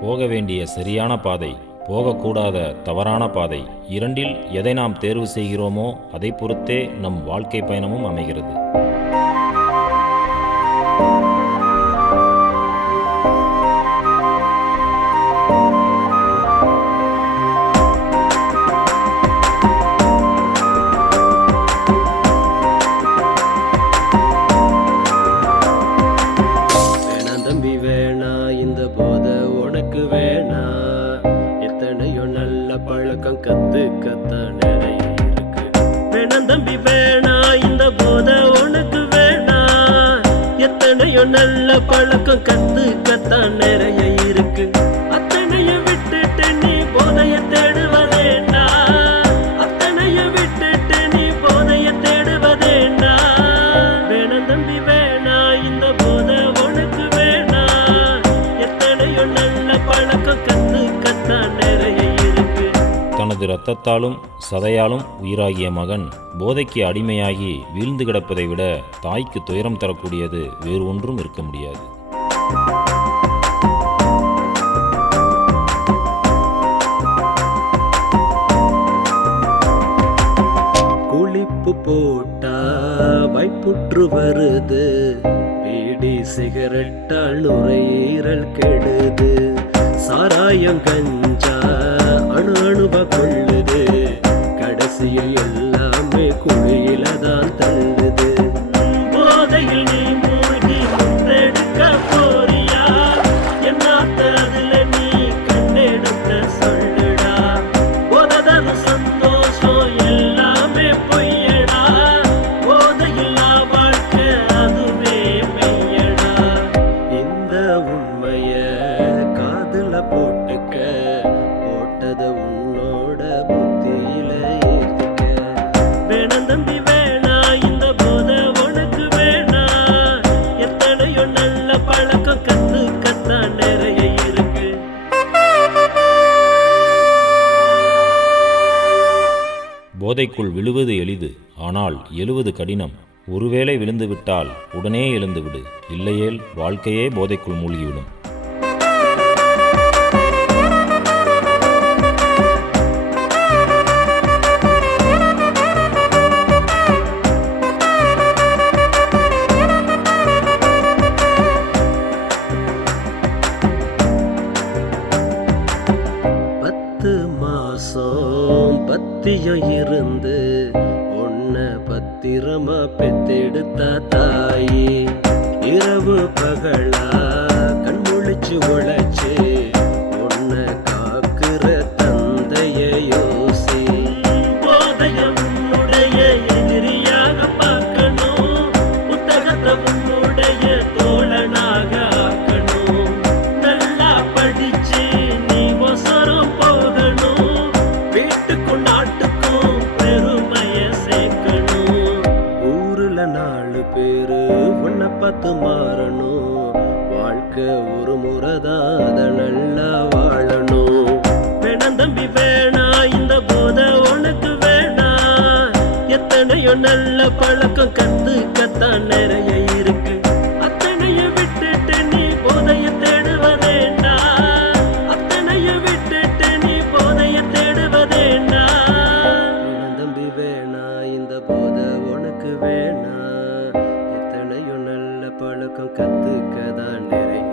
போக வேண்டிய சரியான பாதை போகக்கூடாத தவறான பாதை. இரண்டில் எதை நாம் தேர்வு செய்கிறோமோ அதை பொறுத்தே நம் வாழ்க்கை பயணமும் அமைகிறது. நல்ல பழக்கம் கத்து கத்த நிறைய இருக்கு. வேணாம் தம்பி வேணா இந்த போத உனக்கு வேணா எத்தனையோ நல்ல பழக்கம் கத்து கத்த நிறைய இருக்கு. அத்தனையும் விட்டுட்டு நீ போதைய தேடுவதேண்டா? அத்தனையும் விட்டுட்டு நீ போதைய தேடுவதேண்டா? வேணாம் தம்பி வேணா தனது இரத்தத்தாலும் சதையாலும் உயிராகிய மகன் போதைக்கு அடிமையாகி வீழ்ந்து கிடப்பதை விட தாய்க்கு துயரம் தரக்கூடியது வேறு ஒன்றும் இருக்க முடியாது. குளிப்பு போட்டா வைப்புற்று வருது. பீடி சிகரெட்டால் நுரையீரல் கெடுது. சாராயம் கஞ்சா அணு அணுவ கொள்ளுது. போதைக்குள் விழுவது எளிது ஆனால் எழுவது கடினம். ஒருவேளை விழுந்துவிட்டால் உடனே எழுந்துவிடு இல்லையேல் வாழ்க்கையே போதைக்குள் மூழ்கிவிடும். மாசம் இருந்து உன்ன பத்திரமா பெத்தெடுத்த தாயே. இரவு பகலா கண்முழிச்சு உழைச்சு நாலு பேரு உன்னை பார்த்து மாறணும். வாழ்க்கை ஒரு முறைதான் அதை நல்லா வாழணும். வேணாம் தம்பி வேணா இந்த போத உனக்கு வேணா எத்தனையோ நல்ல பழக்கம் கத்து பழக்கம் கத்துக்க தான் நிறைய.